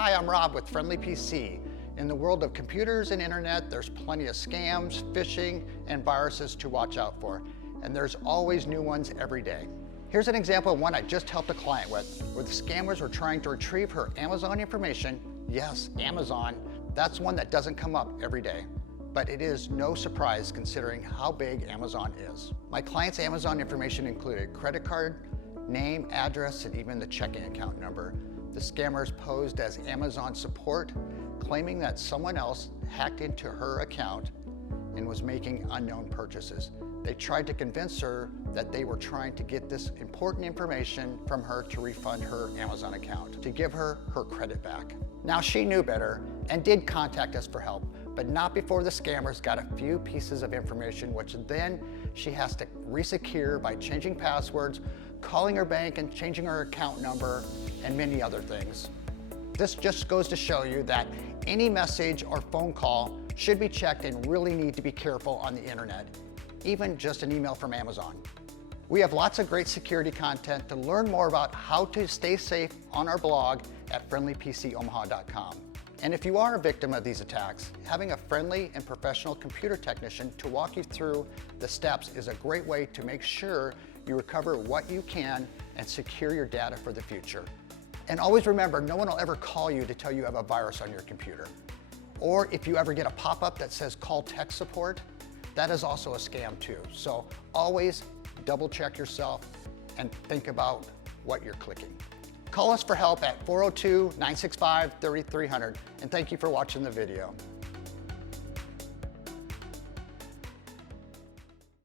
Hi, I'm Rob with Friendly PC. In the world of computers and internet, there's plenty of scams, phishing, and viruses to watch out for. And there's always new ones every day. Here's an example of one I just helped a client with, where the scammers were trying to retrieve her Amazon information. Yes, Amazon. That's one that doesn't come up every day. But it is no surprise considering how big Amazon is. My client's Amazon information included credit card, name, address, and even the checking account number. The scammers posed as Amazon support, claiming that someone else hacked into her account and was making unknown purchases. They tried to convince her that they were trying to get this important information from her to refund her Amazon account, to give her her credit back. Now she knew better and did contact us for help, but not before the scammers got a few pieces of information, which then she has to resecure by changing passwords, calling her bank and changing her account number, and many other things. This just goes to show you that any message or phone call should be checked and really need to be careful on the internet, even just an email from Amazon. We have lots of great security content to learn more about how to stay safe on our blog at friendlypcomaha.com. And if you are a victim of these attacks, having a friendly and professional computer technician to walk you through the steps is a great way to make sure you recover what you can and secure your data for the future. And always remember, no one will ever call you to tell you have a virus on your computer. Or if you ever get a pop-up that says call tech support, that is also a scam too. So always double check yourself and think about what you're clicking. Call us for help at 402-965-3300, and thank you for watching the video.